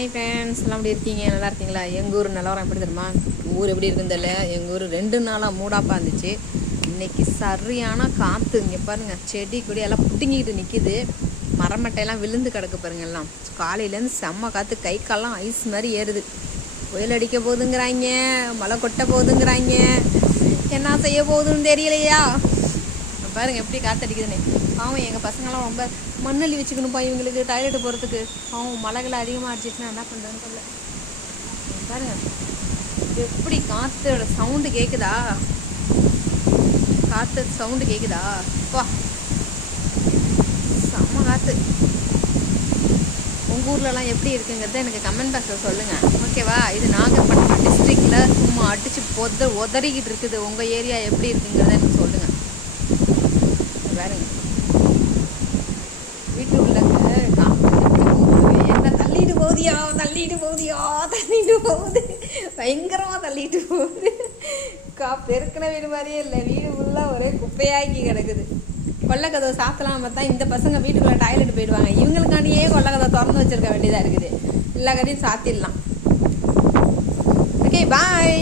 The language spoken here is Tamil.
ஹாய் ஃப்ரெண்ட்ஸ், எல்லாம் எப்படி இருக்கீங்க? நல்லா இருக்கீங்களா? எங்கள் ஊர் நிலவரம் எப்படி தெரியுமா? ஊர் எப்படி இருக்குன்னு தெரியல. எங்கள் ஊர் 2 நாளாக மூடாப்பாக இருந்துச்சு. இன்றைக்கி சரியான காற்று. இங்கே பாருங்கள், செடி கொடி எல்லாம் புடுங்கிக்கிட்டு நிற்கிது. மரமட்டையெல்லாம் விழுந்து கிடக்கு பாருங்க. எல்லாம் காலையிலேருந்து செம்ம காற்று, கை காலெலாம் ஐஸ் மாதிரி ஏறுது. புயல் அடிக்க போகுதுங்கிறாங்க, மழை கொட்ட போகுதுங்கிறாங்க. என்ன செய்ய போகுதுன்னு தெரியலையா? பாருங்கள் எப்படி காற்றடிக்குதுன்னு. பாவம் எங்கள் பசங்களாம் ரொம்ப மண்ணள்ளி வச்சுக்கணும்ப்பா இவங்களுக்கு டாய்லெட்டு போகிறதுக்கு. பாவம் மழைகளை அதிகமாக அடிச்சிச்சுன்னா என்ன பண்ணுறதுன்னு தெரியல. பாருங்கள் எப்படி காற்றோட சவுண்டு கேட்குதா? காற்று சவுண்டு கேட்குதா? வா, செம்ம காற்று. உங்கள் ஊர்லலாம் எப்படி இருக்குங்கிறத எனக்கு கமெண்ட் பாக்ஸில் சொல்லுங்கள், ஓகேவா? இது நாகப்பட்டினம் டிஸ்ட்ரிக்டில் சும்மா அடித்து உதறிக்கிட்டு இருக்குது. உங்கள் ஏரியா எப்படி இருக்குங்கிறத எனக்கு சொல்லுங்கள். பாருங்க, வீட்டுக்குள்ள என்ன தள்ளிட்டு போகுதியா, தள்ளிட்டு போகுது, பயங்கரமா தள்ளிட்டு போகுது. பெருக்கின வீடு மாதிரியே இல்லை, வீடு ஃபுல்லாக ஒரே குப்பையாக்கி கிடக்குது. கொல்லைக்கதவை சாத்தலாம் பார்த்தா இந்த பசங்க வீட்டுக்குள்ள டாய்லெட் போயிடுவாங்க. இவங்களுக்காண்டியே கொல்லைக்கதவை திறந்து வச்சிருக்க வேண்டியதாக இருக்குது. எல்லா கதையும் சாத்திடலாம். ஓகே, பாய்.